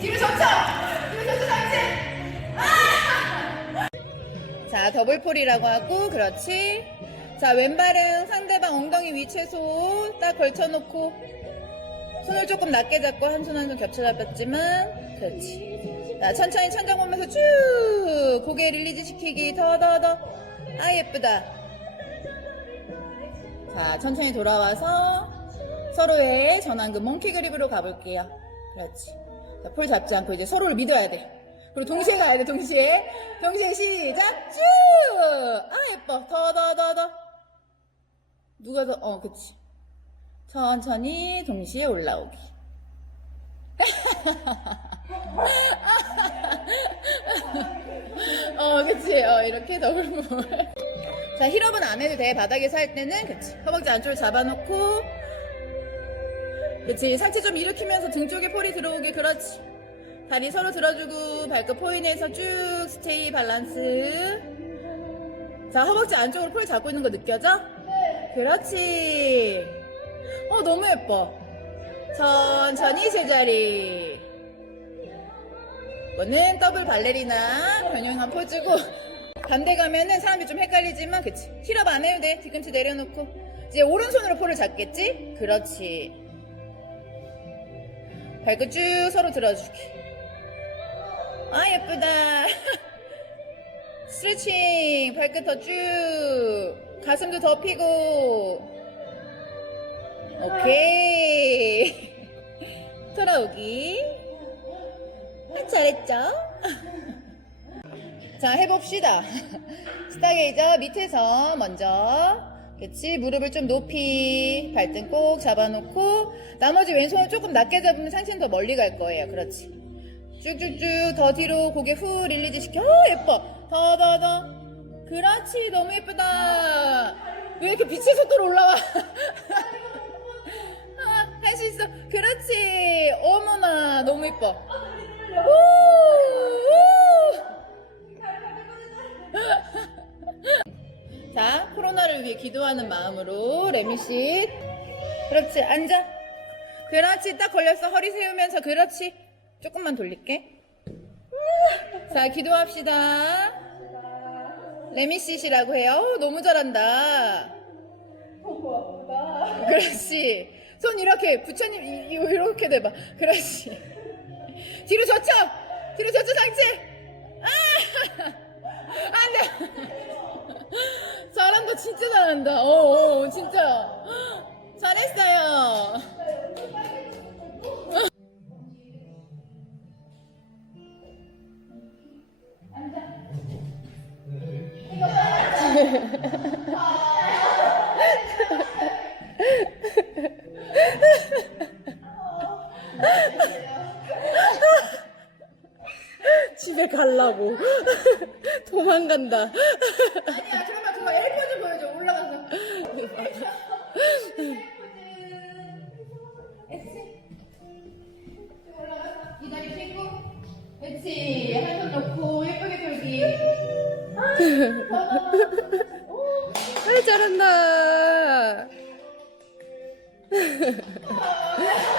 뒤로 젖혀! 뒤로 젖혀 상체! 아! 자, 더블폴이라고 하고, 그렇지. 자, 왼발은 상대방 엉덩이 위 최소 딱 걸쳐놓고, 손을 조금 낮게 잡고, 한 손 한 손 겹쳐 잡았지만, 그렇지. 자, 천천히 천장 보면서 쭉! 고개 릴리즈 시키기, 더, 더, 더. 아, 예쁘다. 자, 천천히 돌아와서, 서로의 전완근 몽키 그립으로 가볼게요. 그렇지. 자, 폴 잡지 않고 이제 서로를 믿어야 돼. 그리고 동시에 가야 돼, 동시에. 동시에 시작, 쭉! 아, 예뻐. 더, 더, 더, 더. 누가 더, 어, 그치. 천천히 동시에 올라오기. 어, 그치. 어, 이렇게 더블볼. 자, 힐업은 안 해도 돼. 바닥에서 할 때는, 그치. 허벅지 안쪽을 잡아놓고, 그치. 상체 좀 일으키면서 등 쪽에 폴이 들어오게, 그렇지. 다리 서로 들어주고, 발끝 포인해서 쭉 스테이 밸런스. 자, 허벅지 안쪽으로 폴 잡고 있는 거 느껴져? 네. 그렇지. 어, 너무 예뻐. 천천히 제자리. 이거는 더블 발레리나 변형한 포즈고 반대 가면은 사람들이 좀 헷갈리지만 그치 힐업 안 해도 돼 뒤꿈치 내려놓고 이제 오른손으로 폴을 잡겠지 그렇지 발끝 쭉 서로 들어주기 아 예쁘다. 스트레칭. 발끝 더 쭉. 가슴도 더 피고. 오케이. 돌아오기. 아, 잘했죠? 자, 해봅시다. 스타게이저 밑에서 먼저, 그치? 무릎을 좀 높이, 발등 꼭 잡아놓고, 나머지 왼손을 조금 낮게 잡으면 상체는 더 멀리 갈 거예요. 그렇지. 쭉쭉쭉 더 뒤로 고개 후 릴리즈 시켜. 어, 예뻐. 더, 더, 더. 그렇지. 너무 예쁘다. 왜 이렇게 빛의 속도로 올라와? 아, 할수 있어. 그렇지. 어머나. 너무 예뻐. 우! 코로나를 위해 기도하는 마음으로 레미 씨. 그렇지, 앉아. 그렇지, 딱 걸렸어. 허리 세우면서, 그렇지. 조금만 돌릴게. 자, 기도합시다. 레미 씨시라고 해요. 어, 너무 잘한다. 그렇지. 손 이렇게, 부처님, 이렇게 대봐. 그렇지. 뒤로 젖혀! 뒤로 젖혀, 상체! 아! 안 돼! 진짜 잘한다. 어, 어, 진짜. 잘했어요. 집에 갈라고 도망간다. 아니야, 그러면 그 거 엘포즈 보여줘, 올라가서. 이 다리 펴고, 그렇지. 한손 놓고, 예쁘게 돌기. 아 잘한다.